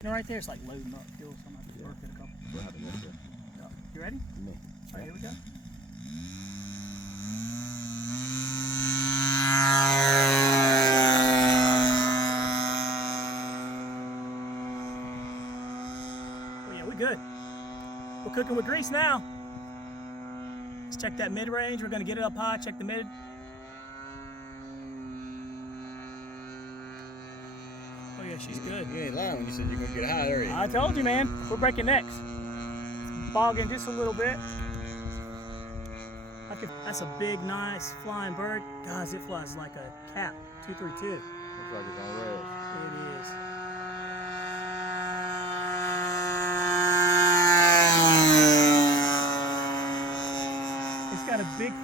You know, right there, it's like loading up fuel, so I'm going to have to work it a couple. What happened yesterday? You ready? Me. All right, here we go. Oh yeah, we good. We're cooking with grease now. Let's check that mid-range. We're going to get it up high, check the mid. Oh yeah, she's good. You ain't lying when you said you're going to get high, are you? I told you, man. We're breaking necks. Bogging just a little bit. That's a big, nice flying bird. Guys, it flies like a cat. 232. Looks like it's on rails. It is. It's got a big